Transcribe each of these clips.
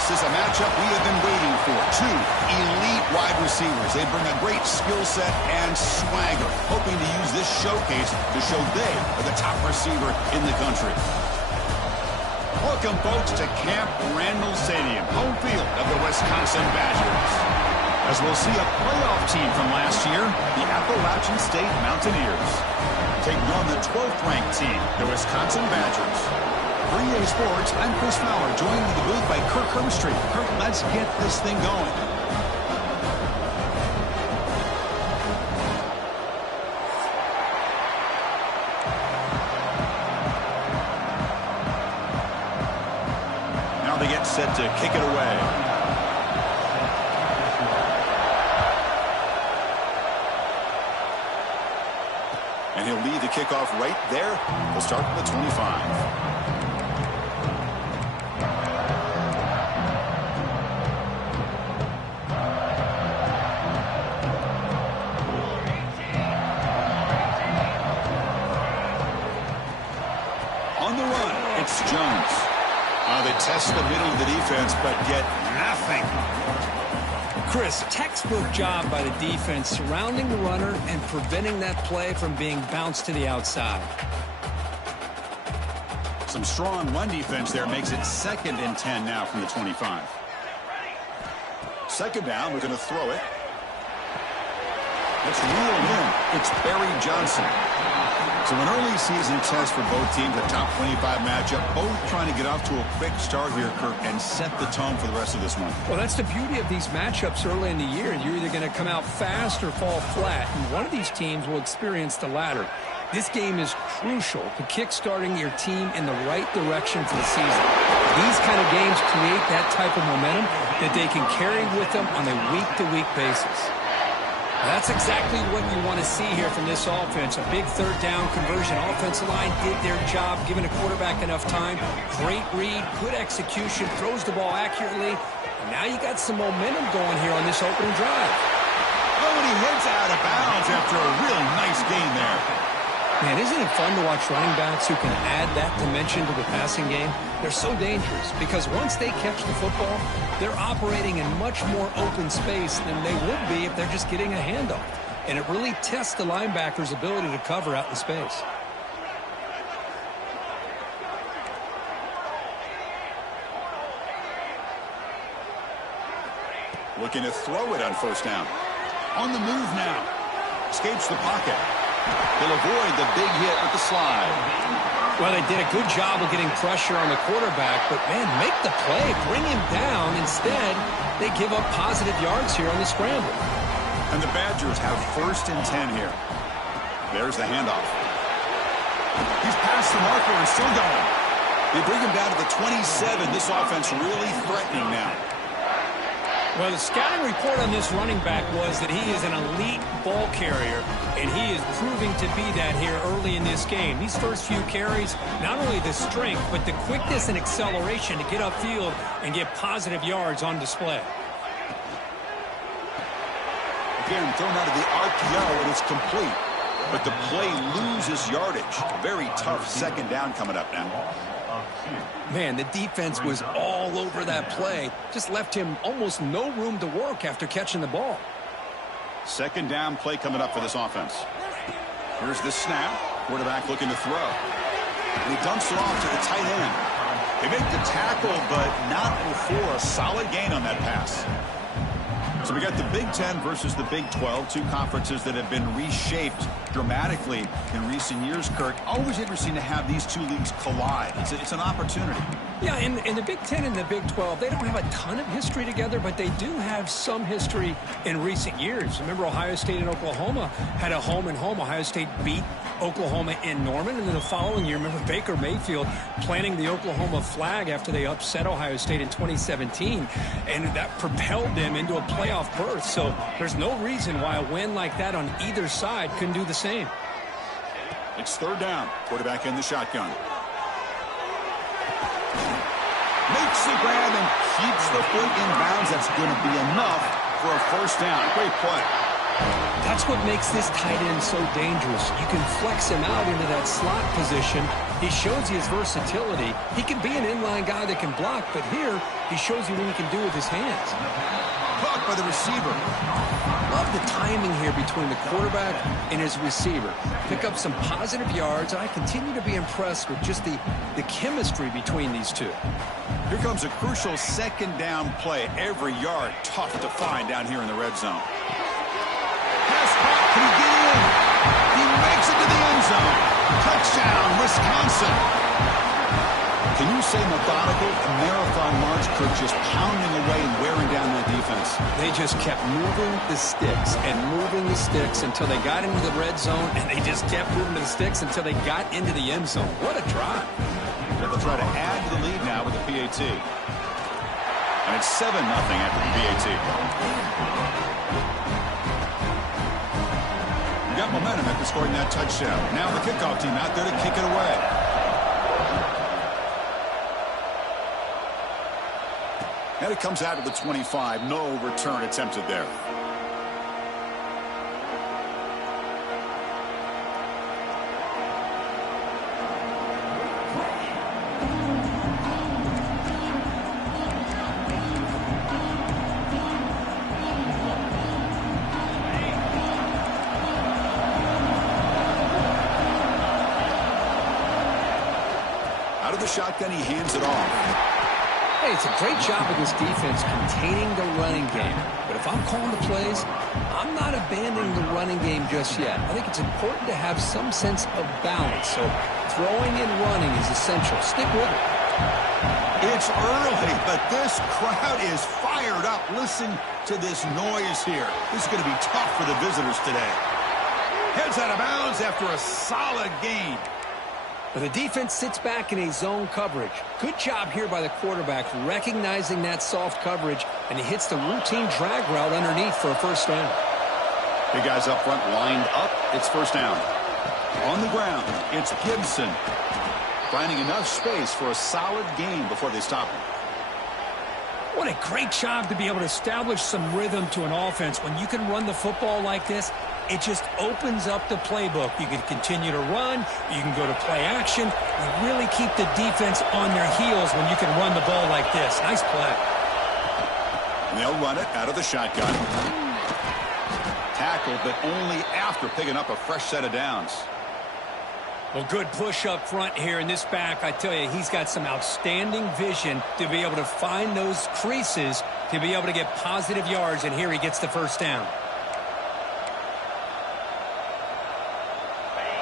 This is a matchup we have been waiting for. Two elite wide receivers. They bring a great skill set and swagger, hoping to use this showcase to show they are the top receiver in the country. Welcome, folks, to Camp Randall Stadium, home field of the Wisconsin Badgers. As we'll see a playoff team from last year, the Appalachian State Mountaineers, taking on the 12th-ranked team, the Wisconsin Badgers. For EA Sports, I'm Chris Fowler, joined in the booth by Kirk Herbstreit. Kirk, let's get this thing going. Now they get set to kick it away. And he'll lead the kickoff right there. We'll start with the 25. On the run, it's Jones. They test the middle of the defense, but get nothing. Chris, textbook job by the defense surrounding the runner and preventing that play from being bounced to the outside. Some strong run defense there makes it 2nd and 10 now from the 25. Second down, we're going to throw it. It's reeled in. It's Barry Johnson. So an early season test for both teams, a top 25 matchup, both trying to get off to a quick start here, Kirk, and set the tone for the rest of this one. Well, that's the beauty of these matchups early in the year. You're either going to come out fast or fall flat, and one of these teams will experience the latter. This game is crucial to kick-starting your team in the right direction for the season. These kind of games create that type of momentum that they can carry with them on a week-to-week basis. That's exactly what you want to see here from this offense. A big third down conversion. Offensive line did their job, giving a quarterback enough time. Great read, good execution, throws the ball accurately. And now you got some momentum going here on this opening drive. Oh, and he heads out of bounds after a really nice gain there. Man, isn't it fun to watch running backs who can add that dimension to the passing game? They're so dangerous because once they catch the football, they're operating in much more open space than they would be if they're just getting a handoff. And it really tests the linebacker's ability to cover out in space. Looking to throw it on first down. On the move now. Escapes the pocket. He'll avoid the big hit with the slide. Well, they did a good job of getting pressure on the quarterback, but, man, make the play, bring him down. Instead, they give up positive yards here on the scramble. And the Badgers have 1st and 10 here. There's the handoff. He's past the marker and still going. They bring him down to the 27. This offense really threatening now. Well, the scouting report on this running back was that he is an elite ball carrier, and he is proving to be that here early in this game. These first few carries, not only the strength, but the quickness and acceleration to get upfield and get positive yards on display. Again, thrown out of the RPO, and it's complete. But the play loses yardage. Very tough second down coming up now. Man, the defense was all over that play. Just left him almost no room to work after catching the ball. Second down play coming up for this offense. Here's the snap. Quarterback looking to throw. And he dumps it off to the tight end. They make the tackle, but not before a solid gain on that pass. So we got the Big Ten versus the Big 12, two conferences that have been reshaped dramatically in recent years, Kirk. Always interesting to have these two leagues collide. It's an opportunity. Yeah, and the Big Ten and the Big 12, they don't have a ton of history together, but they do have some history in recent years. Remember, Ohio State and Oklahoma had a home-and-home. Ohio State beat Oklahoma in Norman, and then the following year, remember Baker Mayfield planting the Oklahoma flag after they upset Ohio State in 2017, and that propelled them into a playoff berth. So there's no reason why a win like that on either side couldn't do the same. It's third down. Quarterback in the shotgun. Makes the grab and keeps the foot in bounds. That's going to be enough for a first down. Great play. That's what makes this tight end so dangerous. You can flex him out into that slot position. He shows you his versatility. He can be an inline guy that can block, but here he shows you what he can do with his hands. Caught by the receiver. Love the timing here between the quarterback and his receiver. Pick up some positive yards, and I continue to be impressed with just the chemistry between these two. Here comes a crucial second down play. Every yard tough to find down here in the red zone. Pass caught. Can he get in? He makes it to the end zone. Touchdown, Wisconsin. Can you say methodical? A marathon march, Kirk, just pounding away and wearing down that defense. They just kept moving the sticks and moving the sticks until they got into the red zone, and they just kept moving the sticks until they got into the end zone. What a drive. They'll try to add to the lead now with the PAT. And it's 7-0 after the PAT. We got momentum after scoring that touchdown. Now the kickoff team out there to kick it away. And it comes out to the 25. No return attempted there. Out of the shotgun, he hands it off. Hey, it's a great job of this defense containing the running game. But if I'm calling the plays, I'm not abandoning the running game just yet. I think it's important to have some sense of balance. So throwing and running is essential. Stick with it. It's early, but this crowd is fired up. Listen to this noise here. This is going to be tough for the visitors today. Heads out of bounds after a solid game. But the defense sits back in a zone coverage. Good job here by the quarterback recognizing that soft coverage, and he hits the routine drag route underneath for a first down. Big guys up front lined up. It's first down. On the ground, it's Gibson. Finding enough space for a solid gain before they stop him. What a great job to be able to establish some rhythm to an offense. When you can run the football like this, it just opens up the playbook. You can continue to run. You can go to play action. You really keep the defense on their heels when you can run the ball like this. Nice play. And they'll run it out of the shotgun. Tackle, but only after picking up a fresh set of downs. Well, good push up front here in this back. I tell you, he's got some outstanding vision to be able to find those creases to be able to get positive yards, and here he gets the first down.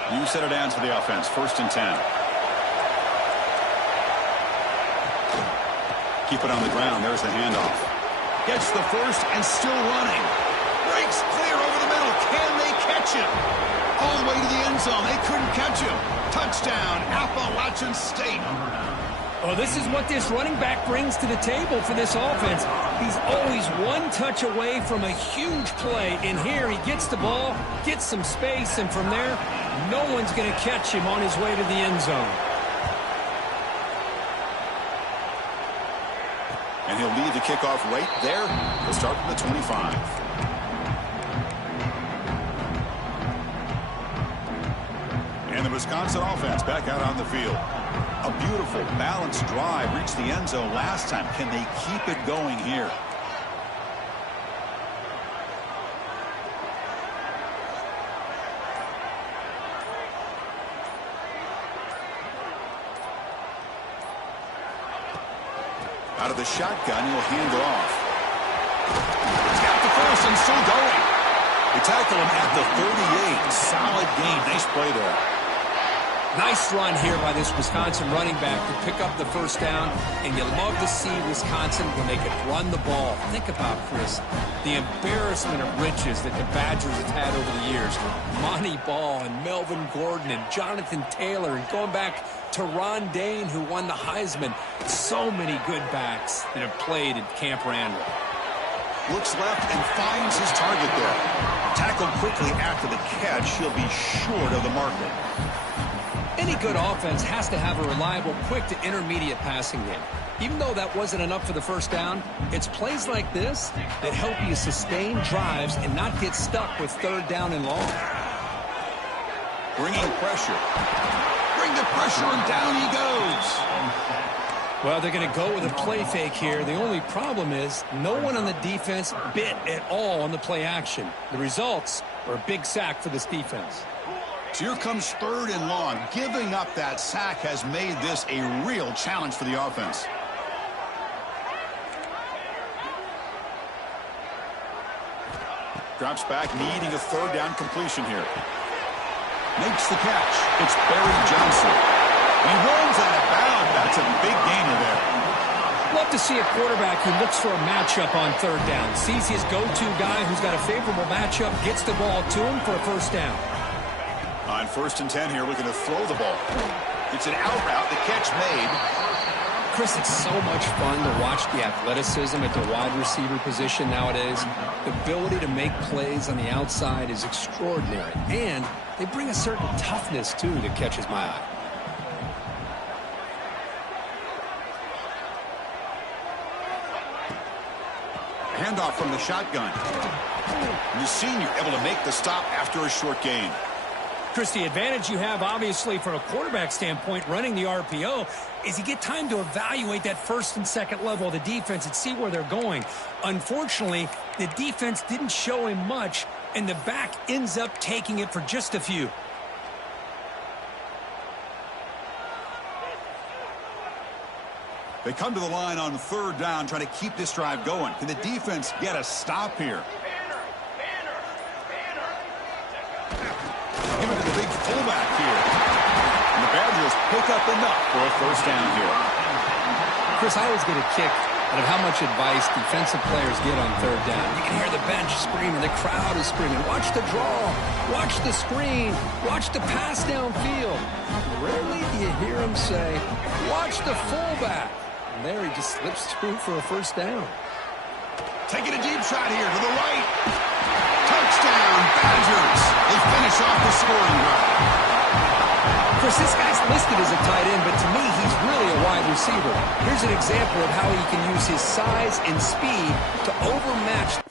New set of downs for the offense. 1st and 10. Keep it on the ground. There's the handoff. Gets the first and still running. Breaks clear over the middle. Can they catch him? All the way to the end zone. They couldn't catch him. Touchdown, Appalachian State. Well, this is what this running back brings to the table for this offense. He's always one touch away from a huge play. And here he gets the ball, gets some space, and from there, no one's going to catch him on his way to the end zone. And he'll leave the kickoff right there. He'll start from the 25. And the Wisconsin offense back out on the field. A beautiful, balanced drive. Reached the end zone last time. Can they keep it going here? Out of the shotgun, he'll hand it off. He's got the first and still going. They tackle him at the 38. Solid game. Nice play there. Nice run here by this Wisconsin running back to pick up the first down, and you love to see Wisconsin when they can run the ball. Think about, Chris, the embarrassment of riches that the Badgers have had over the years. Monty Ball and Melvin Gordon and Jonathan Taylor, and going back to Ron Dane, who won the Heisman. So many good backs that have played at Camp Randall. Looks left and finds his target there. Tackled quickly after the catch. He'll be short of the marker. Any good offense has to have a reliable, quick to intermediate passing game. Even though that wasn't enough for the first down, it's plays like this that help you sustain drives and not get stuck with third down and long. Bringing pressure. Bring the pressure, and down he goes. Well, they're going to go with a play fake here. The only problem is no one on the defense bit at all on the play action. The results are a big sack for this defense. So here comes third and long. Giving up that sack has made this a real challenge for the offense. Drops back, needing a third down completion here. Makes the catch. It's Barry Johnson. He runs out of bounds. That's a big gainer there. Love to see a quarterback who looks for a matchup on third down. Sees his go-to guy who's got a favorable matchup, gets the ball to him for a first down. On 1st and 10 here, looking to throw the ball. It's an out route. The catch made. Chris, it's so much fun to watch the athleticism at the wide receiver position nowadays. The ability to make plays on the outside is extraordinary. And they bring a certain toughness, too, that catches my eye. Handoff from the shotgun. And the senior able to make the stop after a short gain. Chris, the advantage you have, obviously, from a quarterback standpoint, running the RPO, is you get time to evaluate that first and second level of the defense and see where they're going. Unfortunately, the defense didn't show him much, and the back ends up taking it for just a few. They come to the line on third down, trying to keep this drive going. Can the defense get a stop here? Give it to the big fullback here. And the Badgers pick up enough for a first down here. Chris, I always get a kick out of how much advice defensive players get on third down. You can hear the bench screaming, the crowd is screaming, watch the draw, watch the screen, watch the pass downfield. Rarely do you hear them say, watch the fullback. And there he just slips through for a first down. Taking a deep shot here to the right. Touchdown, Badgers. They finish off the scoring drive. Chris, this guy's listed as a tight end, but to me, he's really a wide receiver. Here's an example of how he can use his size and speed to overmatch.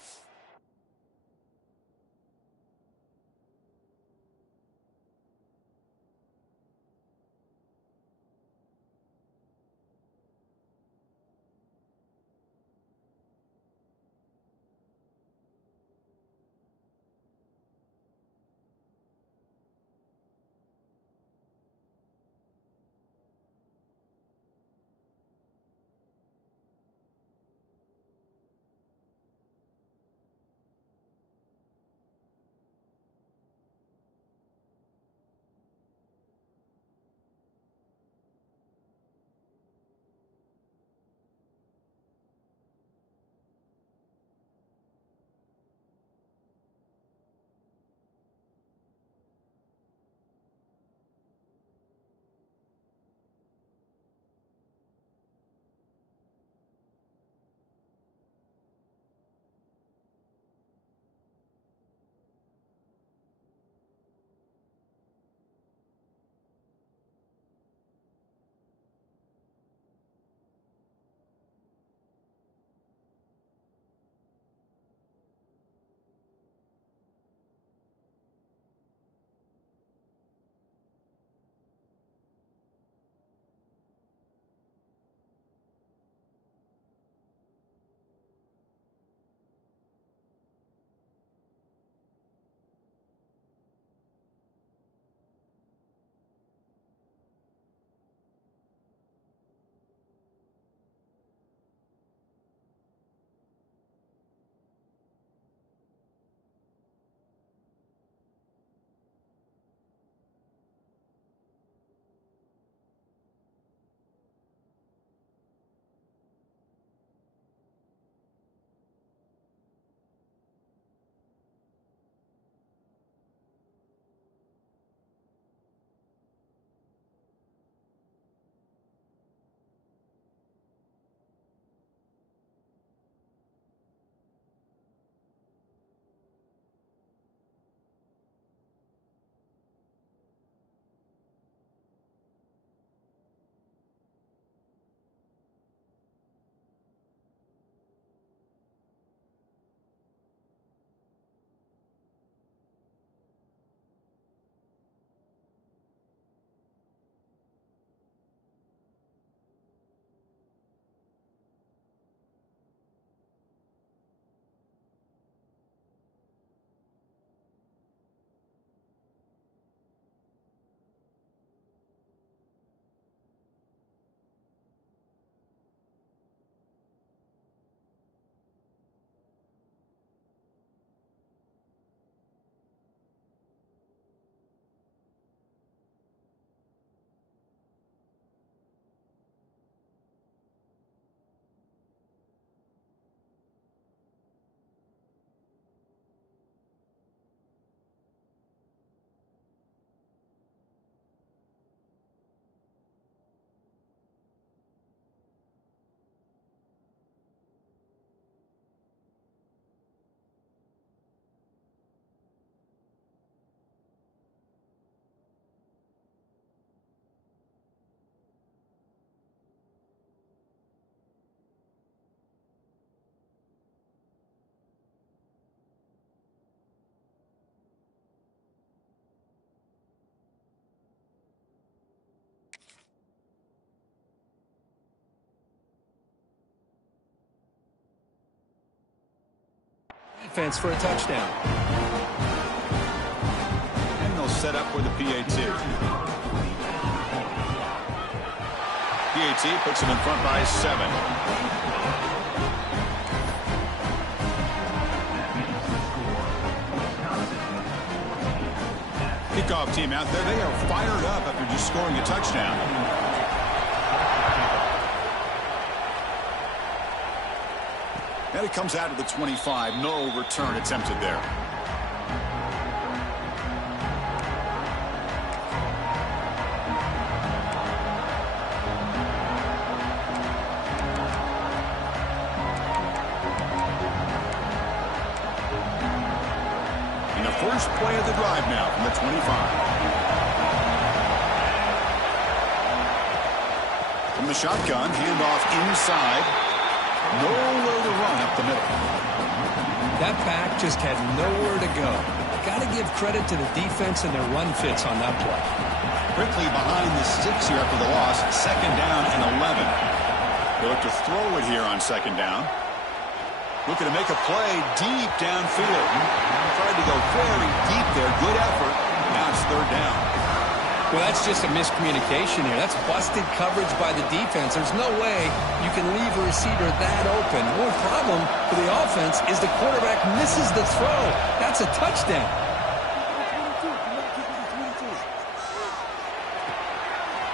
offense for a touchdown. And they'll set up for the PAT. PAT puts them in front by 7. Kickoff team out there. They are fired up after just scoring a touchdown. And it comes out of the 25. No return attempted there. First play of the drive now from the 25. From the shotgun, handoff inside. Nowhere to run up the middle. That back just had nowhere to go. Got to give credit to the defense and their run fits on that play. Quickly behind the sticks here after the loss. 2nd down and 11. They look to throw it here on 2nd down. Looking to make a play deep downfield. Tried to go very deep there. Good effort. Now it's 3rd down. Well, that's just a miscommunication here. That's busted coverage by the defense. There's no way you can leave a receiver that open. One problem for the offense is the quarterback misses the throw. That's a touchdown.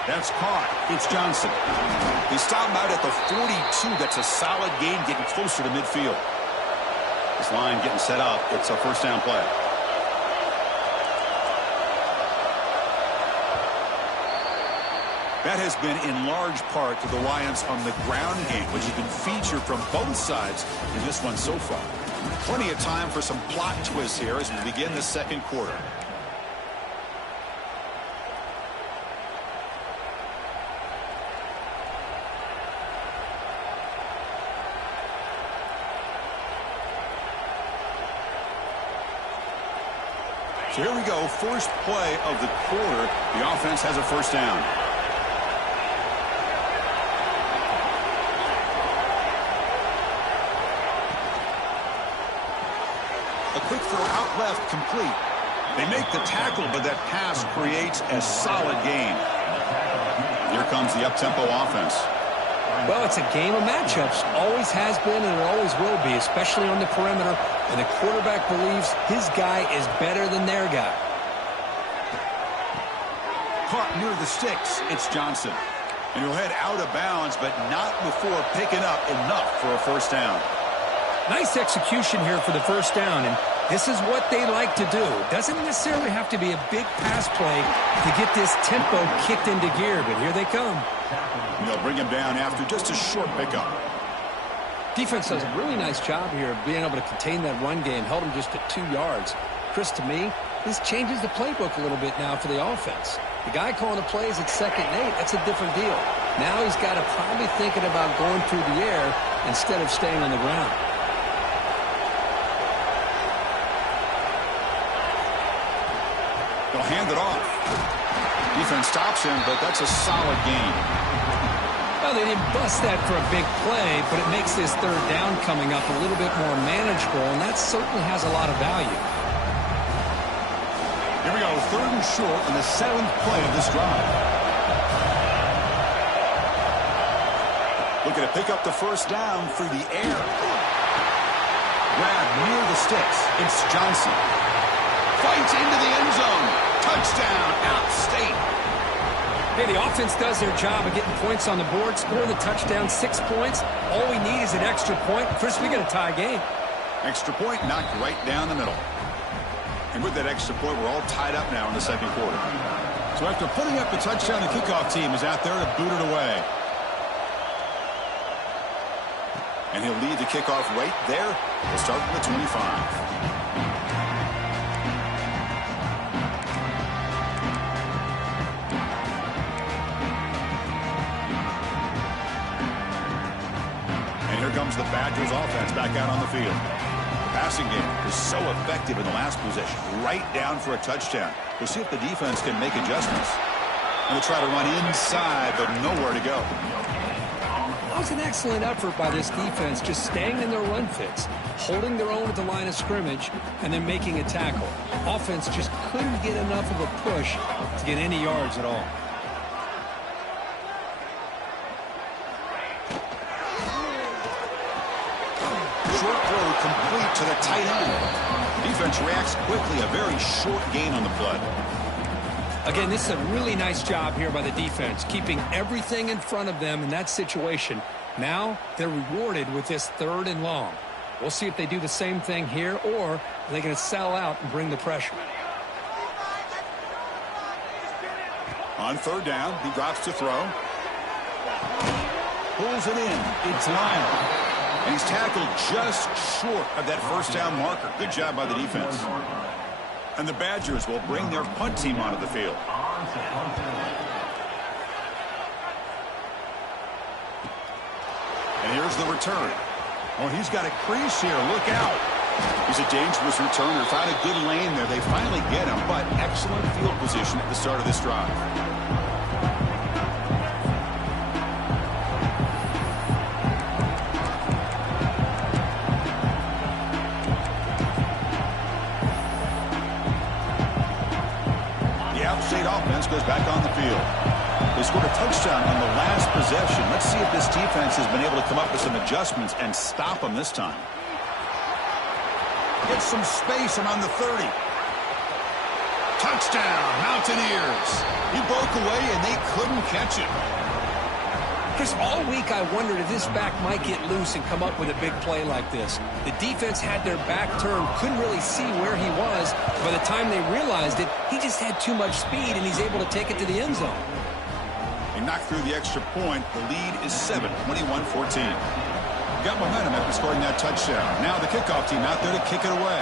That's caught. It's Johnson. They stop him out at the 42. That's a solid gain, getting closer to midfield. This line getting set up. It's a 1st down play. That has been in large part to the Lions on the ground game, which has been featured from both sides in this one so far. Plenty of time for some plot twists here as we begin the 2nd quarter. So here we go, first play of the quarter. The offense has a 1st down. A quick throw out left, complete. They make the tackle, but that pass creates a solid gain. Here comes the up-tempo offense. Well, it's a game of matchups. Always has been and it always will be, especially on the perimeter. And the quarterback believes his guy is better than their guy. Caught near the sticks. It's Johnson. And he'll head out of bounds, but not before picking up enough for a 1st down. Nice execution here for the 1st down. And this is what they like to do. Doesn't necessarily have to be a big pass play to get this tempo kicked into gear, but here they come. And they'll bring him down after just a short pickup. Defense does a really nice job here of being able to contain that run game, held him just at 2 yards. Chris, to me, this changes the playbook a little bit now for the offense. The guy calling the plays at 2nd and 8, that's a different deal. Now he's got to probably thinking about going through the air instead of staying on the ground. They'll hand it off. Defense stops him, but that's a solid gain. Well, they didn't bust that for a big play, but it makes this 3rd down coming up a little bit more manageable, and that certainly has a lot of value. Here we go, 3rd and short on the 7th play of this drive. Looking to pick up the 1st down through the air. Grab near the sticks. It's Johnson. Fights into the end zone. Touchdown, out-state. Hey, the offense does their job of getting points on the board, score the touchdown, 6 points. All we need is an extra point. Chris, we got a tie game. Extra point knocked right down the middle. And with that extra point, we're all tied up now in the 2nd quarter. So after putting up the touchdown, the kickoff team is out there to boot it away. And he'll lead the kickoff right there. We'll start from the 25. Here comes the Badgers offense back out on the field. The passing game is so effective in the last possession, right down for a touchdown. We'll see if the defense can make adjustments. And they'll try to run inside, but nowhere to go. That was an excellent effort by this defense, just staying in their run fits, holding their own at the line of scrimmage, and then making a tackle. Offense just couldn't get enough of a push to get any yards at all. Short throw complete to the tight end. Defense reacts quickly. A very short gain on the play. Again, this is a really nice job here by the defense, keeping everything in front of them in that situation. Now they're rewarded with this 3rd and long. We'll see if they do the same thing here, or are they going to sell out and bring the pressure. On 3rd down, he drops to throw. Pulls it in. It's Lyle. And he's tackled just short of that 1st down marker. Good job by the defense. And the Badgers will bring their punt team onto the field. And here's the return. Oh, he's got a crease here. Look out. He's a dangerous returner. Found a good lane there. They finally get him, but excellent field position at the start of this drive. State offense goes back on the field. They scored a touchdown on the last possession. Let's see if this defense has been able to come up with some adjustments and stop them this time. Get some space around the 30. Touchdown, Mountaineers. He broke away and they couldn't catch him. Chris, all week I wondered if this back might get loose and come up with a big play like this. The defense had their back turned, couldn't really see where he was. By the time they realized it, he just had too much speed, and he's able to take it to the end zone. They knocked through the extra point. The lead is 7, 21-14. Got momentum after scoring that touchdown. Now the kickoff team out there to kick it away.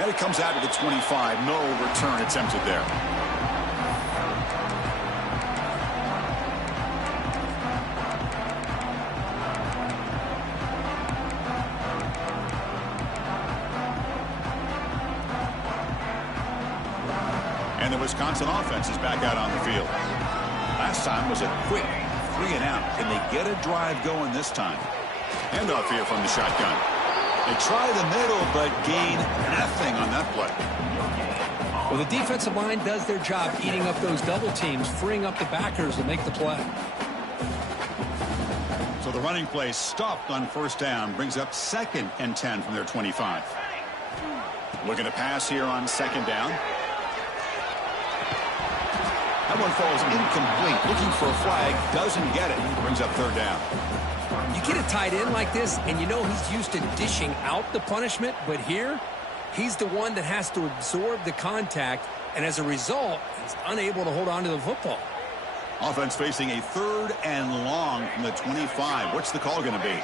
And it comes out to the 25. No return attempted there. And the Wisconsin offense is back out on the field. Last time was a quick 3 and out. Can they get a drive going this time? Handoff here from the shotgun. They try the middle, but gain nothing on that play. Well, the defensive line does their job eating up those double teams, freeing up the backers to make the play. So the running play stopped on 1st down, brings up 2nd and 10 from their 25. Looking to pass here on 2nd down. That one falls incomplete. Looking for a flag, doesn't get it. Brings up 3rd down. You get a tight end like this, and you know he's used to dishing out the punishment, but here, he's the one that has to absorb the contact, and as a result, he's unable to hold on to the football. Offense facing a 3rd and long from the 25. What's the call going to be?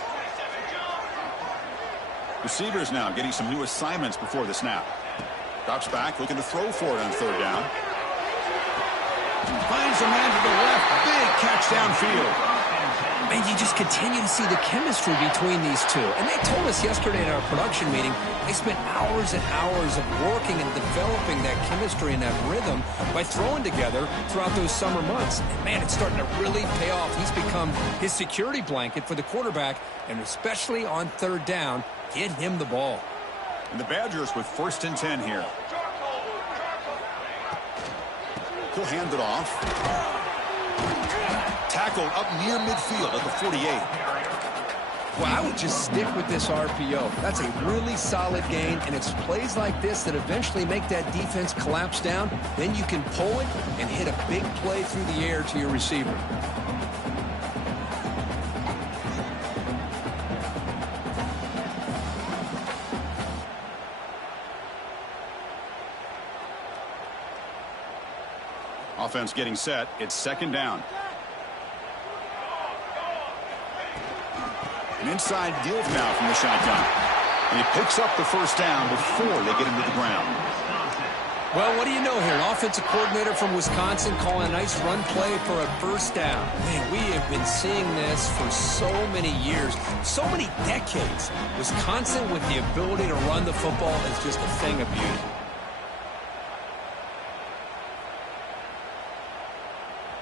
Receivers now getting some new assignments before the snap. Drops back, looking to throw for it on 3rd down. Finds a man to the left. Big catch downfield. Man, you just continue to see the chemistry between these two. And they told us yesterday in our production meeting, they spent hours and hours of working and developing that chemistry and that rhythm by throwing together throughout those summer months. And man, it's starting to really pay off. He's become his security blanket for the quarterback, and especially on 3rd down, get him the ball. And the Badgers with 1st and 10 here. He'll hand it off. Tackled up near midfield at the 48. Well, I would just stick with this RPO. That's a really solid gain, and it's plays like this that eventually make that defense collapse down. Then you can pull it and hit a big play through the air to your receiver. Offense getting set. It's 2nd down. An inside deal now from the shotgun. And he picks up the 1st down before they get him to the ground. Well, what do you know here? An offensive coordinator from Wisconsin calling a nice run play for a 1st down. Man, we have been seeing this for so many years, so many decades. Wisconsin with the ability to run the football is just a thing of beauty.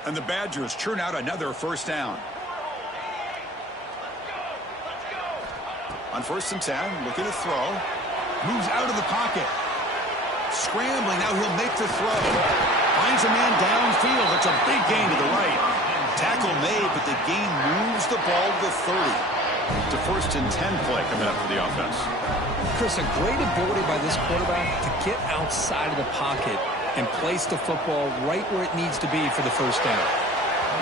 And the Badgers churn out another first down. On 1st and 10, looking to throw. Moves out of the pocket. Scrambling, now he'll make the throw. Finds a man downfield. It's a big gain to the right. Tackle made, but the gain moves the ball to the 30. It's a 1st and 10 play coming up for the offense. Chris, a great ability by this quarterback to get outside of the pocket and place the football right where it needs to be for the first down.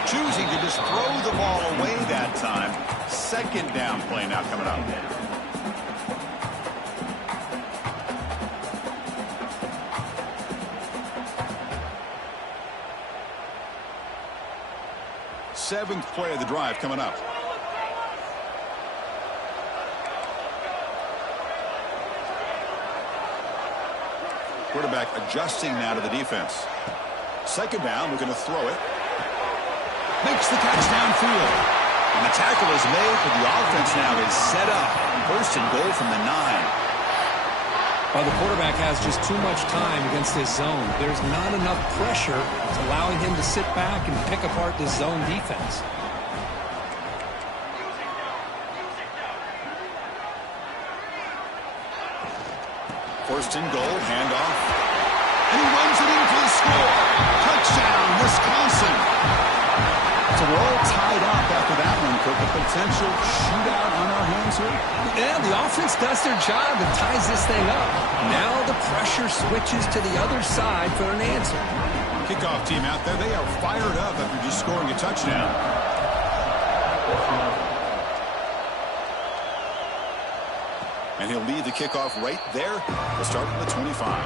Choosing to just throw the ball away that time. 2nd down play now coming up. Seventh play of the drive coming up. Quarterback adjusting now to the defense. 2nd down, looking to throw it. Makes the catch downfield. And the tackle is made, but the offense now is set up. 1st and goal from the 9. While the quarterback has just too much time against this zone, there's not enough pressure to allowing him to sit back and pick apart this zone defense. First and goal, handoff. And he runs it in for the score. Touchdown, Wisconsin. So we're all tied up after that one, Kirk. A potential shootout on our hands here. Yeah, the offense does their job and ties this thing up. Now the pressure switches to the other side for an answer. Kickoff team out there, they are fired up after just scoring a touchdown. And he'll lead the kickoff right there. We'll start from the 25.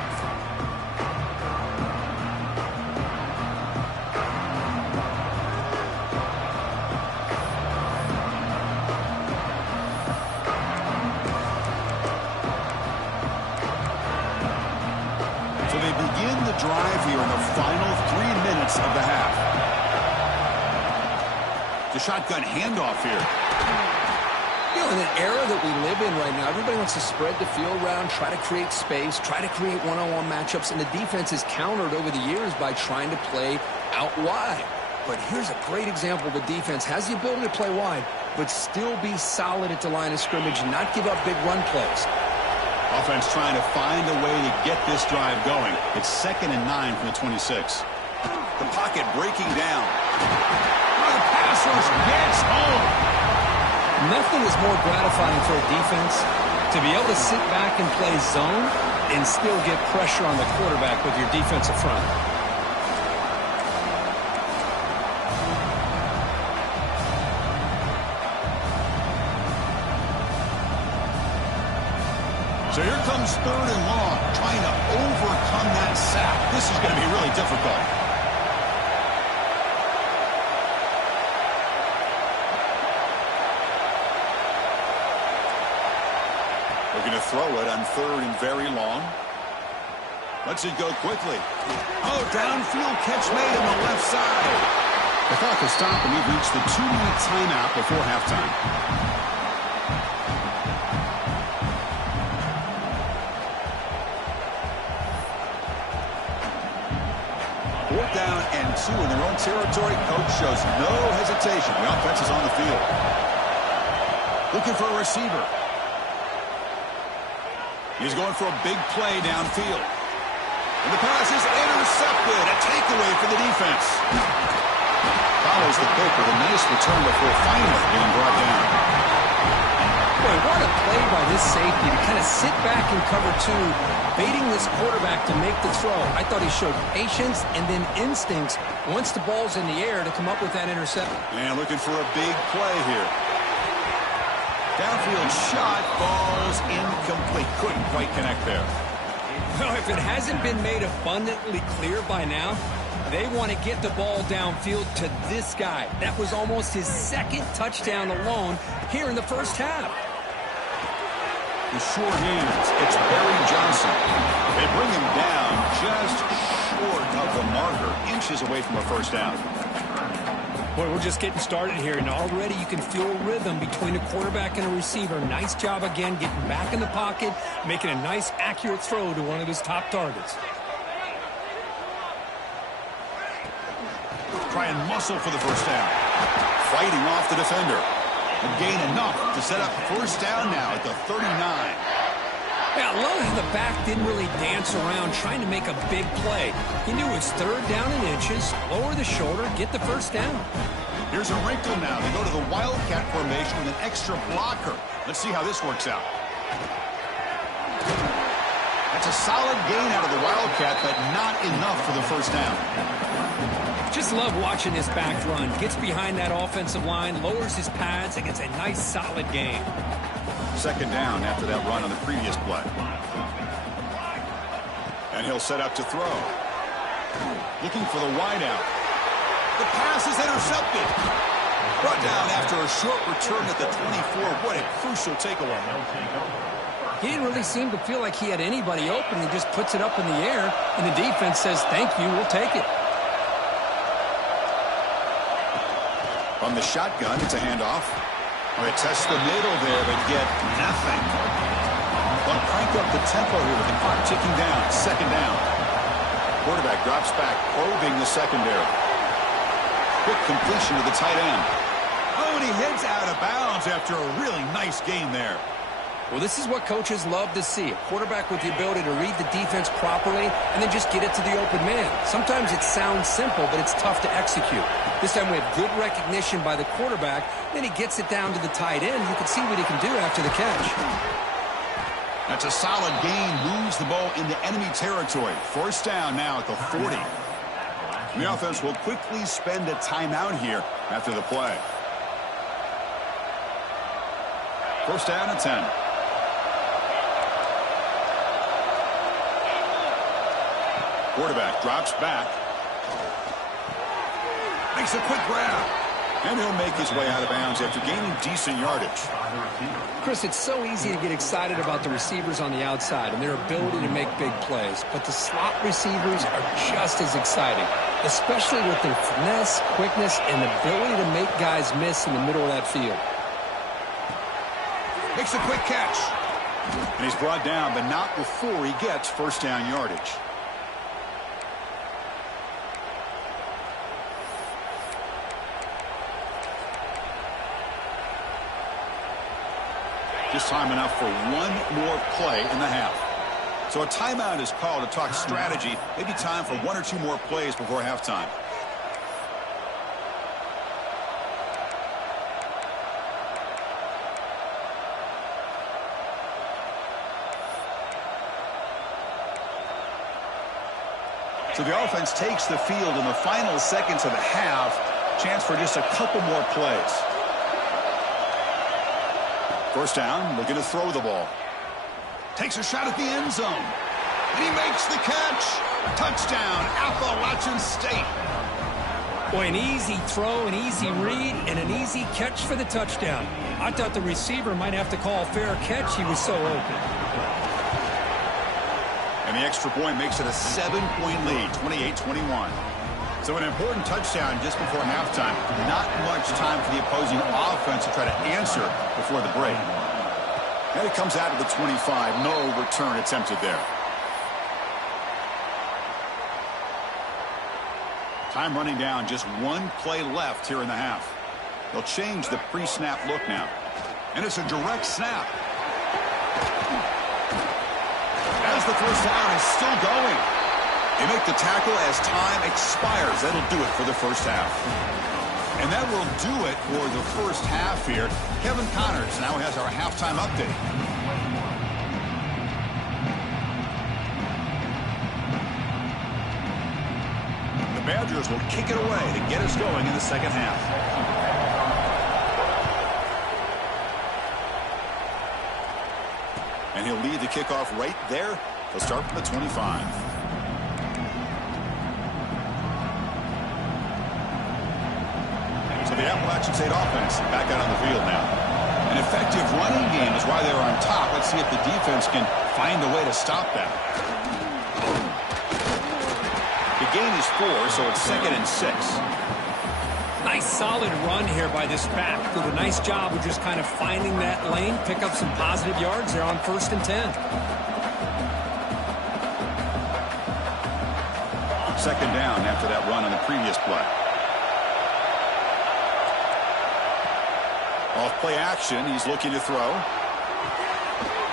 So they begin the drive here in the final 3 minutes of the half. The shotgun handoff here. You know, in an era that we live in right now, everybody wants to spread the field around, try to create space, try to create one-on-one matchups, and the defense is countered over the years by trying to play out wide. But here's a great example. The defense has the ability to play wide, but still be solid at the line of scrimmage and not give up big run plays. Offense trying to find a way to get this drive going. It's 2nd and 9 from the 26. The pocket breaking down. Oh, the pass rush gets home. Nothing is more gratifying for a defense to be able to sit back and play zone and still get pressure on the quarterback with your defensive front. So here comes 3rd and long, trying to overcome that sack. This is going to be really difficult. Looking to throw it on 3rd and very long. Lets it go quickly. Oh, downfield catch made on the left side. The clock will stop, and we've reached the 2-minute timeout before halftime. 4th down and 2 in their own territory. Coach shows no hesitation. The offense is on the field. Looking for a receiver. He's going for a big play downfield. And the pass is intercepted. A takeaway for the defense. Follows the pick with a nice return before finally being brought down. Boy, what a play by this safety to kind of sit back in cover 2, baiting this quarterback to make the throw. I thought he showed patience and then instincts once the ball's in the air to come up with that interception. And looking for a big play here. Downfield shot, falls incomplete. Couldn't quite connect there. Well, if it hasn't been made abundantly clear by now, they want to get the ball downfield to this guy. That was almost his 2nd touchdown alone here in the first half. The sure hands. It's Barry Johnson. They bring him down just short of the marker, inches away from a first down. Boy, we're just getting started here, and already you can feel a rhythm between a quarterback and a receiver. Nice job again getting back in the pocket, making a nice, accurate throw to one of his top targets. try and muscle for the first down. Fighting off the defender. And gain enough to set up first down now at the 39. Yeah, I love how the back didn't really dance around trying to make a big play. He knew it's third down in inches, lower the shoulder, get the first down. Here's a wrinkle now. They go to the Wildcat formation with an extra blocker. Let's see how this works out. That's a solid gain out of the Wildcat, but not enough for the first down. Just love watching his back run. Gets behind that offensive line, lowers his pads, and gets a nice solid gain. Second down after that run on the previous play. And he'll set up to throw. Looking for the wideout. The pass is intercepted. Brought down after a short return at the 24. What a crucial takeaway. He didn't really seem to feel like he had anybody open. He just puts it up in the air, and the defense says, thank you, we'll take it. On the shotgun, it's a handoff. They test the middle there, but get nothing. They'll crank up the tempo here with the clock ticking down. Second down. Quarterback drops back, probing the secondary. Quick completion to the tight end. Oh, and he heads out of bounds after a really nice game there. Well, this is what coaches love to see. A quarterback with the ability to read the defense properly and then just get it to the open man. Sometimes it sounds simple, but it's tough to execute. This time we have good recognition by the quarterback. Then he gets it down to the tight end. You can see what he can do after the catch. That's a solid gain. Moves the ball into enemy territory. First down now at the 40. And the offense will quickly spend a timeout here after the play. First down and 10. Quarterback drops back. Makes a quick grab. And he'll make his way out of bounds after gaining decent yardage. Chris, it's so easy to get excited about the receivers on the outside and their ability to make big plays. But the slot receivers are just as exciting, especially with their finesse, quickness, and ability to make guys miss in the middle of that field. Makes a quick catch. And he's brought down, but not before he gets first down yardage. Just time enough for one more play in the half. So a timeout is called to talk strategy. Maybe time for one or two more plays before halftime. So the offense takes the field in the final seconds of the half. Chance for just a couple more plays. First down, looking to throw the ball. Takes a shot at the end zone. And he makes the catch. Touchdown, Appalachian State. Boy, an easy throw, an easy read, and an easy catch for the touchdown. I thought the receiver might have to call a fair catch. He was so open. And the extra point makes it a 7-point lead, 28-21. So an important touchdown just before halftime. Not much time for the opposing offense to try to answer before the break. And it comes out of the 25. No return attempted there. Time running down. Just one play left here in the half. They'll change the pre-snap look now. And it's a direct snap. As the first down is still going. They make the tackle as time expires. That'll do it for the first half. And that will do it for the first half here. Kevin Connors now has our halftime update. The Badgers will kick it away to get us going in the second half. And he'll lead the kickoff right there. He'll start from the 25. So the Appalachian State offense back out on the field now. An effective running game is why they're on top. Let's see if the defense can find a way to stop that. The gain is 4, so it's 2nd and 6. Nice solid run here by this back. Did a nice job of just kind of finding that lane, pick up some positive yards there on 1st and 10. Second down after that run on the previous play. Off play action, he's looking to throw.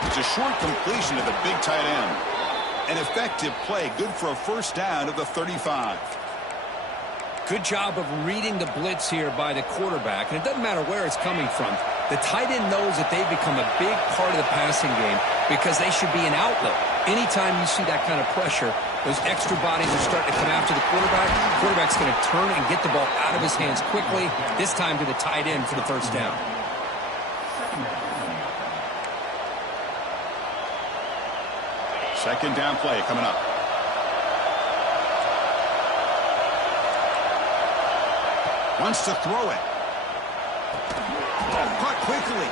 It's a short completion to the big tight end. An effective play, good for a first down of the 35. Good job of reading the blitz here by the quarterback, and it doesn't matter where it's coming from. The tight end knows that they've become a big part of the passing game because they should be an outlet. Anytime you see that kind of pressure, those extra bodies are starting to come after the quarterback. The quarterback's going to turn and get the ball out of his hands quickly, this time to the tight end for the first down. Second down play coming up. Wants to throw it. Caught quickly.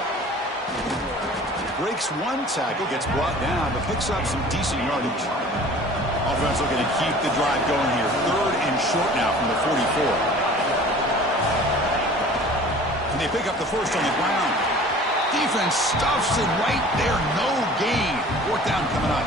Breaks one tackle, gets brought down, but picks up some decent yardage. Offense looking to keep the drive going here. Third and short now from the 44. And they pick up the first on the ground. Defense stuffs it right there. No gain. Fourth down coming up.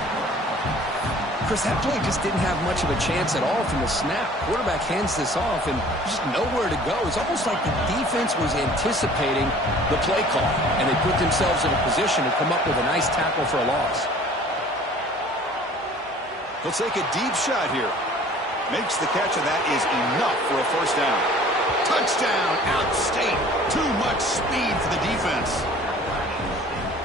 Chris, that play just didn't have much of a chance at all from the snap. Quarterback hands this off and just nowhere to go. It's almost like the defense was anticipating the play call, and they put themselves in a position to come up with a nice tackle for a loss. He'll take a deep shot here. Makes the catch, and that is enough for a first down. Touchdown, outstate. Too much speed for the defense.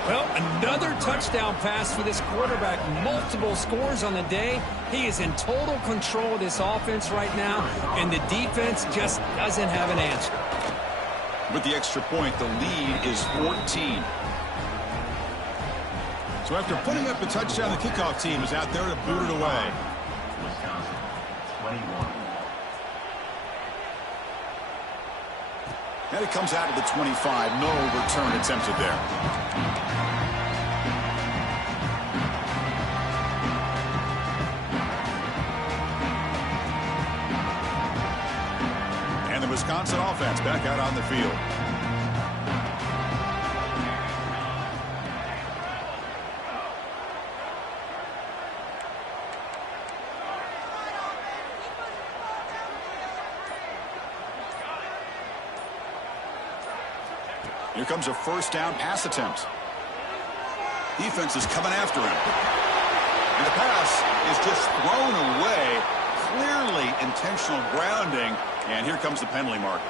Well, another touchdown pass for this quarterback. Multiple scores on the day. He is in total control of this offense right now, and the defense just doesn't have an answer. With the extra point, the lead is 14. So after putting up a touchdown, the kickoff team is out there to boot it away. And it comes out of the 25. No return attempted there. And the Wisconsin offense back out on the field. Here comes a first down pass attempt. Defense is coming after him. And the pass is just thrown away. Clearly intentional grounding. And here comes the penalty mark.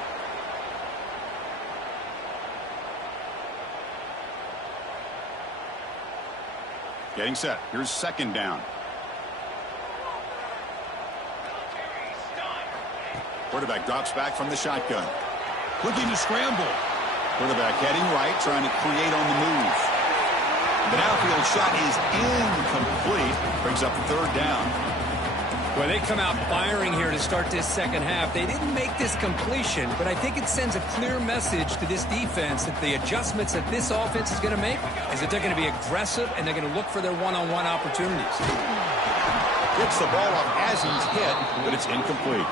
Getting set. Here's second down. Quarterback drops back from the shotgun. Looking to scramble. Quarterback heading right, trying to create on the move. The downfield shot is incomplete. Brings up third down. Well, they come out firing here to start this second half. They didn't make this completion, but I think it sends a clear message to this defense that the adjustments that this offense is going to make is that they're going to be aggressive and they're going to look for their one-on-one opportunities. Gets the ball off as he's hit, but it's incomplete.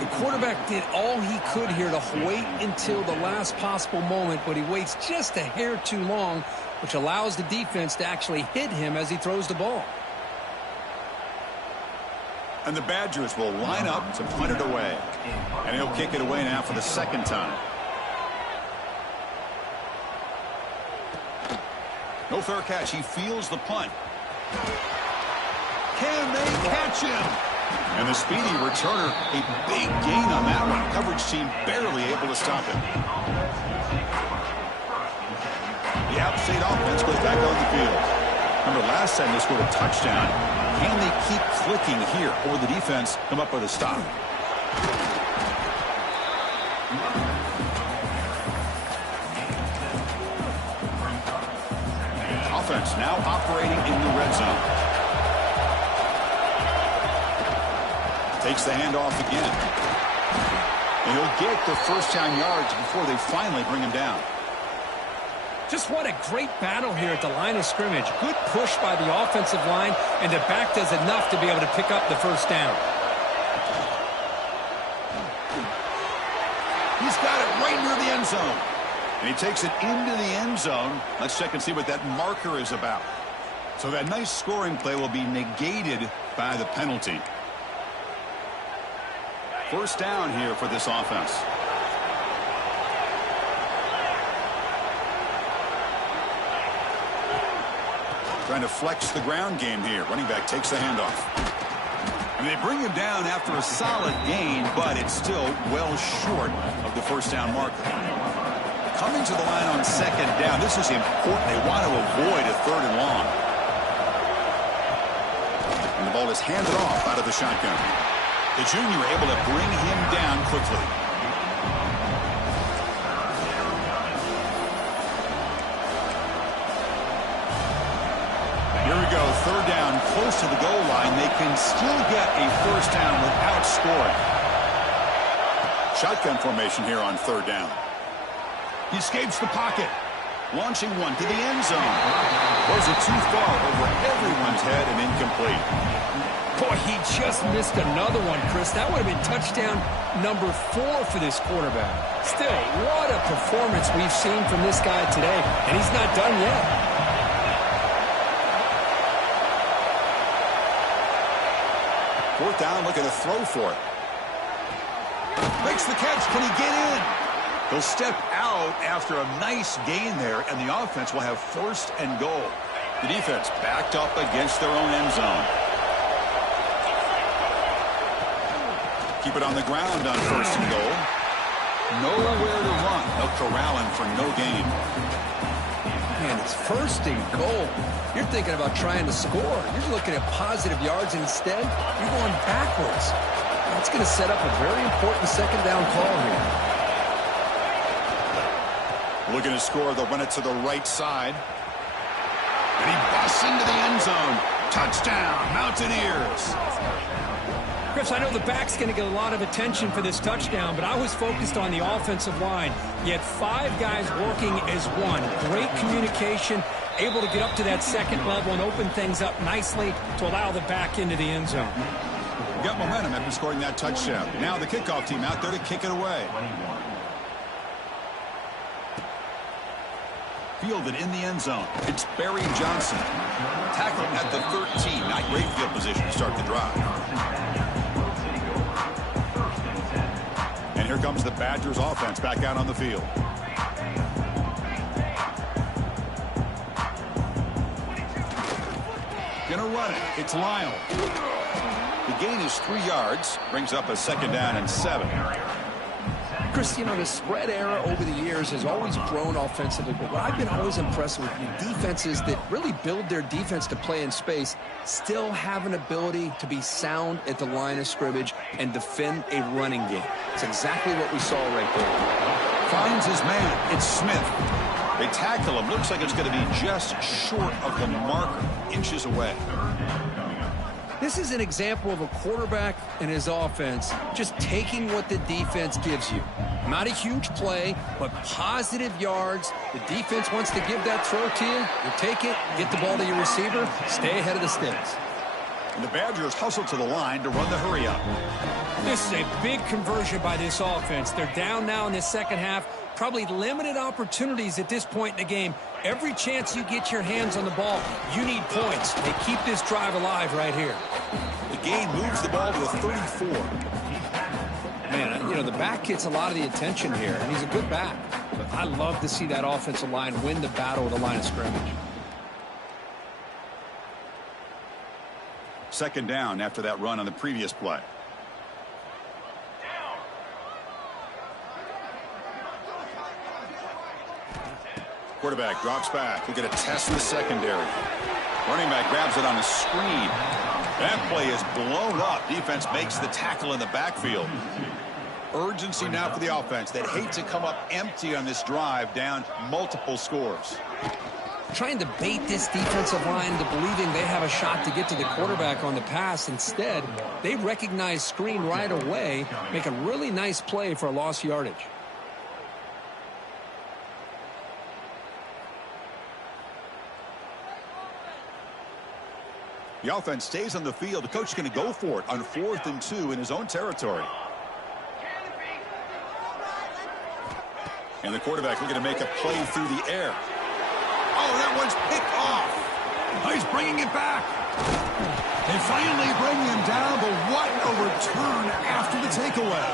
The quarterback did all he could here to wait until the last possible moment, but he waits just a hair too long, which allows the defense to actually hit him as he throws the ball. And the Badgers will line up to punt it away. And he'll kick it away now for the second time. No fair catch. He feels the punt. Can they catch him? And the speedy returner, a big gain on that one. Coverage team barely able to stop him. The outside offense goes back on the field. Remember last time they scored a touchdown. Can they keep clicking here, or will the defense come up with a stop? Offense now operating in the red zone. Takes the handoff again. And he'll get the first down yards before they finally bring him down. Just what a great battle here at the line of scrimmage. Good push by the offensive line, and the back does enough to be able to pick up the first down. He's got it right near the end zone. And he takes it into the end zone. Let's check and see what that marker is about. So that nice scoring play will be negated by the penalty. First down here for this offense. Trying to flex the ground game here. Running back takes the handoff. And they bring him down after a solid gain, but it's still well short of the first down marker. Coming to the line on second down. This is important. They want to avoid a third and long. And the ball is handed off out of the shotgun. The junior able to bring him down quickly. Here we go, third down, close to the goal line. They can still get a first down without scoring. Shotgun formation here on third down. He escapes the pocket, launching one to the end zone. Throws it too far over everyone's head and incomplete. Boy, he just missed another one, Chris. That would have been touchdown number 4 for this quarterback. Still, what a performance we've seen from this guy today, and he's not done yet. Fourth down, looking to throw for it. Makes the catch. Can he get in? He'll step out after a nice gain there, and the offense will have first and goal. The defense backed up against their own end zone. Keep it on the ground on first and goal. Nowhere to run. They'll corral him for no gain. Man, it's first and goal. You're thinking about trying to score. You're looking at positive yards, and instead, you're going backwards. That's going to set up a very important second down call here. Looking to score, they'll run it to the right side. And he busts into the end zone. Touchdown, Mountaineers. Chris, I know the back's going to get a lot of attention for this touchdown, but I was focused on the offensive line. You had 5 guys working as one. Great communication, able to get up to that second level and open things up nicely to allow the back into the end zone. Got momentum after scoring that touchdown. Now the kickoff team out there to kick it away. Fielded in the end zone. It's Barry Johnson. Tackled at the 13. Not great field position to start the drive. And here comes the Badgers offense back out on the field. Gonna run it. It's Lyle. The gain is 3 yards. Brings up a second down and 7. Chris, you know, the spread era over the years has always grown offensively, but what I've been always impressed with defenses that really build their defense to play in space still have an ability to be sound at the line of scrimmage and defend a running game. It's exactly what we saw right there. Finds his man. It's Smith. They tackle him. Looks like it's going to be just short of the marker, inches away. This is an example of a quarterback and his offense just taking what the defense gives you. Not a huge play, but positive yards. The defense wants to give that throw to you. You take it, get the ball to your receiver, stay ahead of the sticks. And the Badgers hustle to the line to run the hurry up. This is a big conversion by this offense. They're down now in the second half. Probably limited opportunities at this point in the game. Every chance you get your hands on the ball, you need points. They keep this drive alive right here. The gain moves the ball to the 34. Man, you know, the back gets a lot of the attention here, and he's a good back. But I love to see that offensive line win the battle with the line of scrimmage. Second down after that run on the previous play. Quarterback drops back. We'll get a test in the secondary. Running back grabs it on a screen. That play is blown up. Defense makes the tackle in the backfield. Urgency now for the offense that hate to come up empty on this drive, down multiple scores. Trying to bait this defensive line into believing they have a shot to get to the quarterback on the pass. Instead, they recognize screen right away, make a really nice play for a lost yardage. The offense stays on the field. The coach is going to go for it on 4th and 2 in his own territory. And the quarterback looking to make a play through the air. Oh, that one's picked off. Oh, he's bringing it back. They finally bring him down, but what a return after the takeaway.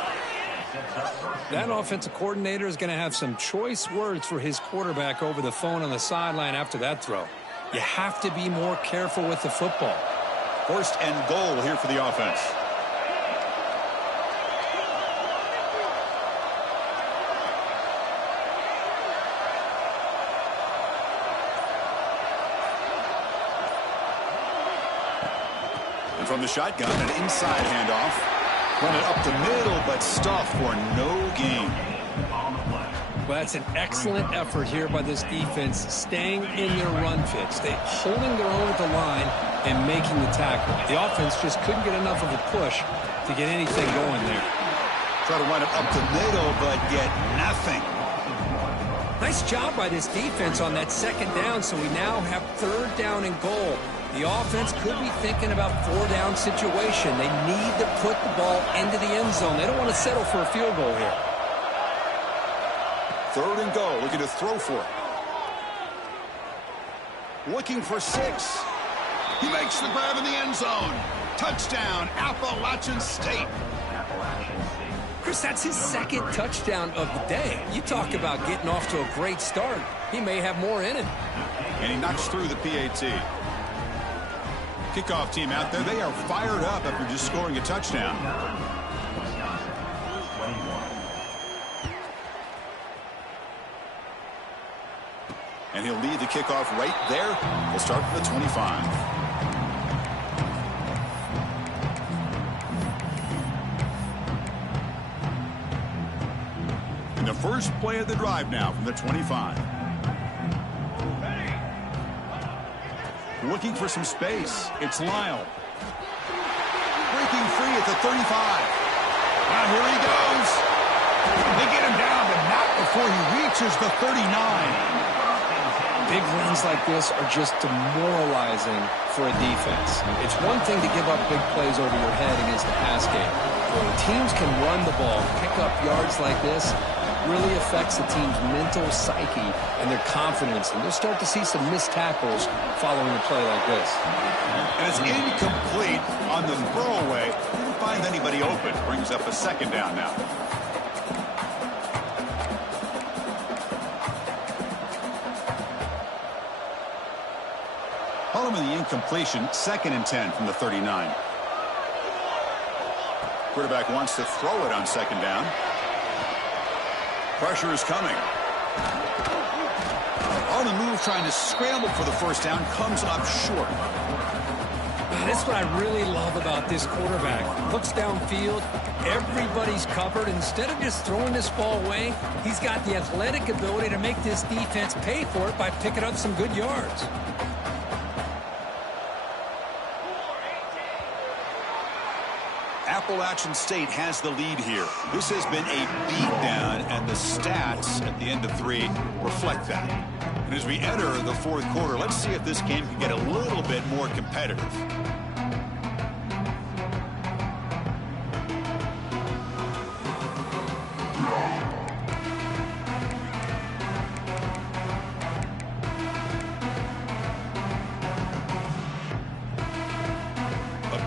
That offensive coordinator is going to have some choice words for his quarterback over the phone on the sideline after that throw. You have to be more careful with the football. First and goal here for the offense. And from the shotgun, an inside handoff. Run it up the middle, but stuffed for no gain. Well, that's an excellent effort here by this defense, staying in their run fix. They holding their own at the line and making the tackle. The offense just couldn't get enough of a push to get anything going there. Try to run it up the middle, but get nothing. Nice job by this defense on that second down, so we now have third down and goal. The offense could be thinking about four-down situation. They need to put the ball into the end zone. They don't want to settle for a field goal here. Third and goal, looking to throw for it. Looking for 6. He makes the grab in the end zone. Touchdown, Appalachian State. Chris, that's his second touchdown of the day. You talk about getting off to a great start. He may have more in it. And he knocks through the PAT. Kickoff team out there, they are fired up after just scoring a touchdown. And he'll lead the kickoff right there. We'll start from the 25. And the first play of the drive now from the 25. Looking for some space. It's Lyle. Breaking free at the 35. Now here he goes. They get him down, but not before he reaches the 39. Big runs like this are just demoralizing for a defense. It's one thing to give up big plays over your head against the pass game. When teams can run the ball, pick up yards like this, really affects the team's mental psyche and their confidence. And you'll start to see some missed tackles following a play like this. And it's incomplete on the throwaway. Didn't find anybody open. Brings up a second down now. Following the incompletion, 2nd and 10 from the 39. Quarterback wants to throw it on 2nd down. Pressure is coming. On the move, trying to scramble for the first down, comes up short. That's what I really love about this quarterback. Looks downfield, everybody's covered. Instead of just throwing this ball away, he's got the athletic ability to make this defense pay for it by picking up some good yards. Appalachian State has the lead here. This has been a beatdown, and the stats at the end of 3 reflect that. And as we enter the 4th quarter, let's see if this game can get a little bit more competitive.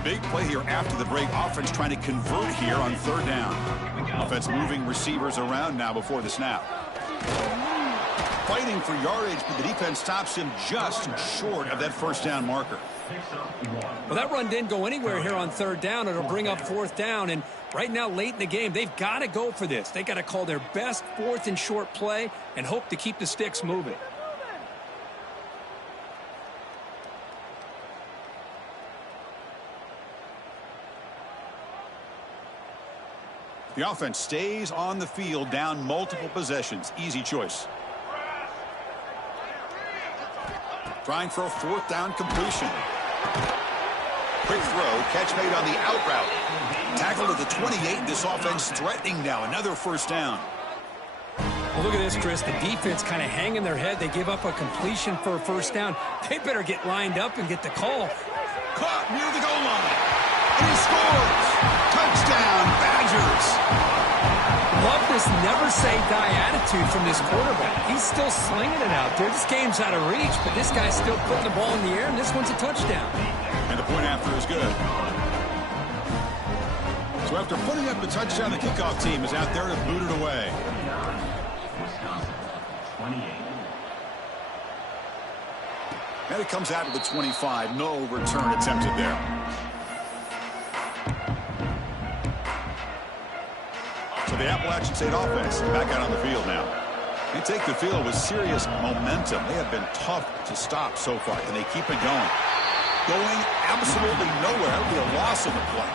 Big play here after the break. Offense trying to convert here on 3rd down. Offense moving receivers around now before the snap. Fighting for yardage, but the defense stops him just short of that first down marker. Well, that run didn't go anywhere here on 3rd down. It'll bring up 4th down. And right now, late in the game, they've got to go for this. They got to call their best 4th and short play and hope to keep the sticks moving. The offense stays on the field, down multiple possessions. Easy choice. Trying for a 4th down completion. Quick throw, catch made on the out route. Tackle to the 28. This offense threatening now. Another first down. Well, look at this, Chris. The defense kind of hanging their head. They give up a completion for a first down. They better get lined up and get the call. Caught near the goal line. And he scores. Touchdown, Badgers. Love this never-say-die attitude from this quarterback. He's still slinging it out there. This game's out of reach, but this guy's still putting the ball in the air, and this one's a touchdown. And the point after is good. So after putting up the touchdown, the kickoff team is out there to boot it away. And it comes out to the 25. No return attempted there. So the Appalachian State offense back out on the field now. They take the field with serious momentum. They have been tough to stop so far. Can they keep it going? Going absolutely nowhere. That would be a loss of the play.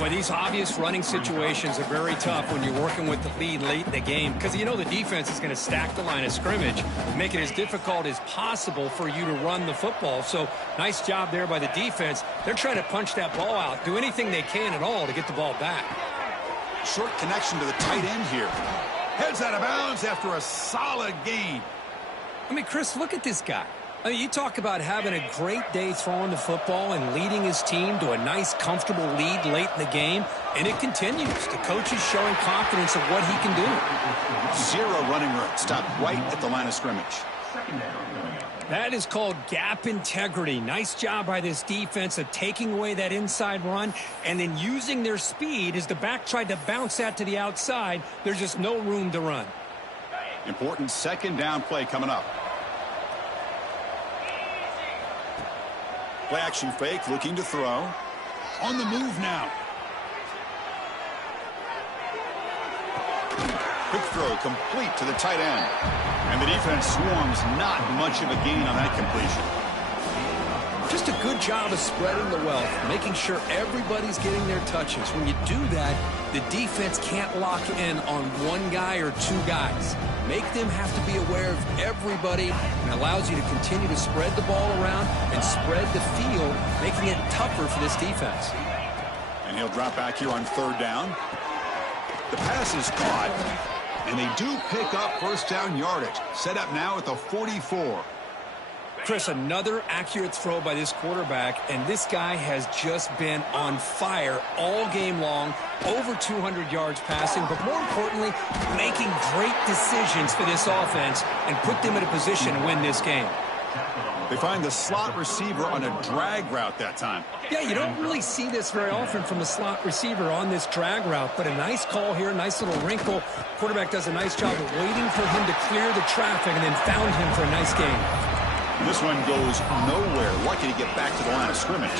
Well, these obvious running situations are very tough when you're working with the lead late in the game because you know the defense is going to stack the line of scrimmage, make it as difficult as possible for you to run the football. So nice job there by the defense. They're trying to punch that ball out, do anything they can at all to get the ball back. Short connection to the tight end here. Heads out of bounds after a solid gain. I mean, Chris, look at this guy. I mean, you talk about having a great day throwing the football and leading his team to a nice, comfortable lead late in the game, and it continues. The coach is showing confidence of what he can do. Zero running room. Stopped right at the line of scrimmage. That is called gap integrity. Nice job by this defense of taking away that inside run and then using their speed as the back tried to bounce that to the outside. There's just no room to run. Important second down play coming up. Play action fake, looking to throw. On the move now. Quick throw complete to the tight end. And the defense swarms, not much of a gain on that completion. Just a good job of spreading the wealth, making sure everybody's getting their touches. When you do that, the defense can't lock in on one guy or two guys. Make them have to be aware of everybody and allows you to continue to spread the ball around and spread the field, making it tougher for this defense. And he'll drop back here on third down. The pass is caught, and they do pick up first down yardage. Set up now at the 44. Chris, another accurate throw by this quarterback, and this guy has just been on fire all game long, over 200 yards passing, but more importantly, making great decisions for this offense and put them in a position to win this game. They find the slot receiver on a drag route that time. Yeah, you don't really see this very often from a slot receiver on this drag route, but a nice call here, nice little wrinkle. Quarterback does a nice job of waiting for him to clear the traffic and then found him for a nice game. This one goes nowhere. Lucky to get back to the line of scrimmage.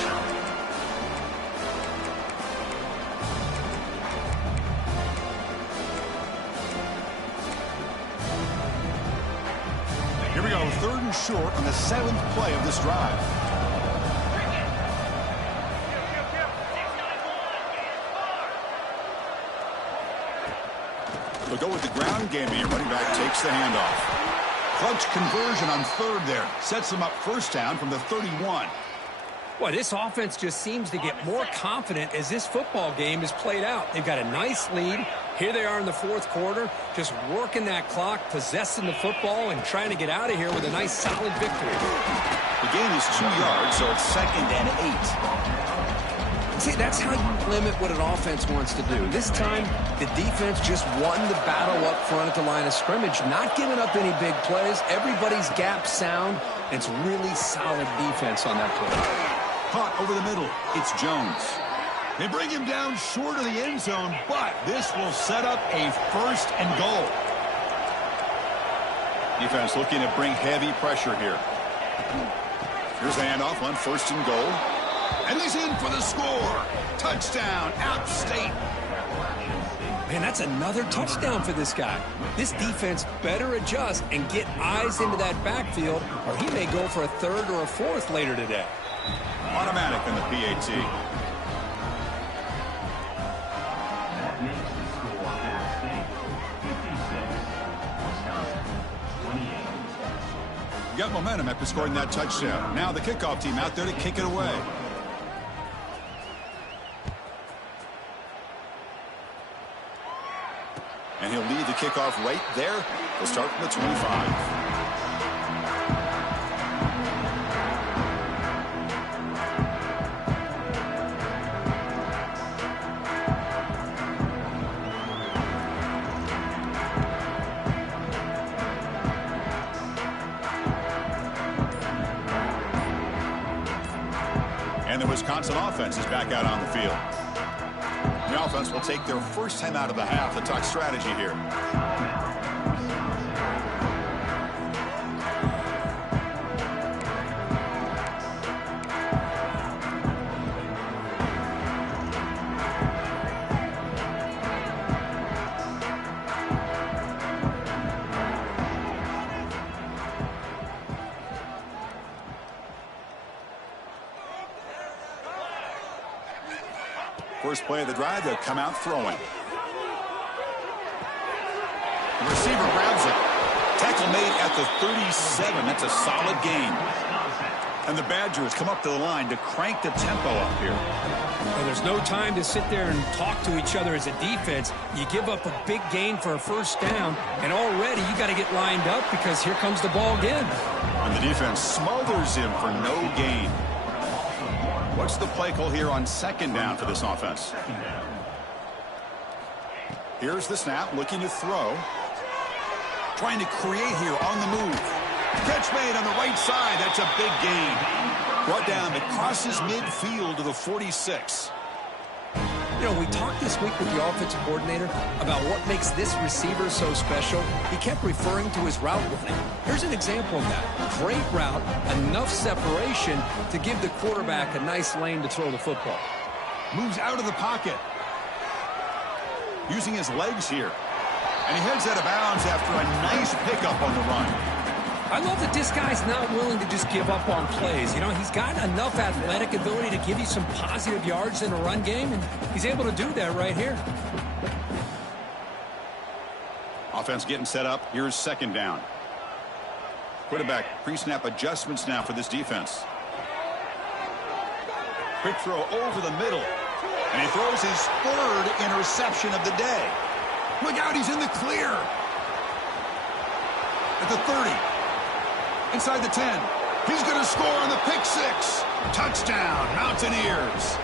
Here we go, third and short on the 7th play of this drive. They'll go with the ground game here. Running back takes the handoff. Clutch conversion on third there. Sets them up first down from the 31. Boy, this offense just seems to get more confident as this football game is played out. They've got a nice lead. Here they are in the fourth quarter, just working that clock, possessing the football, and trying to get out of here with a nice, solid victory. The gain is 2 yards, so it's 2nd and 8. See, that's how you limit what an offense wants to do. This time, the defense just won the battle up front at the line of scrimmage, not giving up any big plays. Everybody's gap sound. It's really solid defense on that play. Caught over the middle. It's Jones. They bring him down short of the end zone, but this will set up a 1st and goal. Defense looking to bring heavy pressure here. Here's the handoff on 1st and goal. And he's in for the score. Touchdown, App State. Man, that's another touchdown for this guy. This defense better adjust and get eyes into that backfield, or he may go for a 3rd or a 4th later today. Automatic on the PAT. Got momentum after scoring that touchdown. Now the kickoff team out there to kick it away. And he'll lead the kickoff right there. He'll start from the 25. And the Wisconsin offense is back out on the field. The offense will take their first time out of the half to talk strategy here. first play of the drive, they'll come out throwing. The receiver grabs it. Tackle made at the 37. That's a solid gain. And the Badgers come up to the line to crank the tempo up here. Well, there's no time to sit there and talk to each other as a defense. You give up a big gain for a first down, and already you got to get lined up because here comes the ball again. And the defense smothers him for no gain. What's the play call here on second down for this offense? Here's the snap, looking to throw. Trying to create here on the move. Catch made on the right side. That's a big gain. Brought down. It crosses midfield to the 46. You know, we talked this week with the offensive coordinator about what makes this receiver so special. He kept referring to his route running. Here's an example of that. Great route, enough separation to give the quarterback a nice lane to throw the football. Moves out of the pocket. Using his legs here. And he heads out of bounds after a nice pickup on the run. I love that this guy's not willing to just give up on plays. You know, he's got enough athletic ability to give you some positive yards in a run game, and he's able to do that right here. Offense getting set up. Here's second down. Quarterback pre-snap adjustments now for this defense. Quick throw over the middle. And he throws his third interception of the day. Look out, he's in the clear. At the 30. Inside the 10. He's going to score on the pick six. Touchdown, Mountaineers.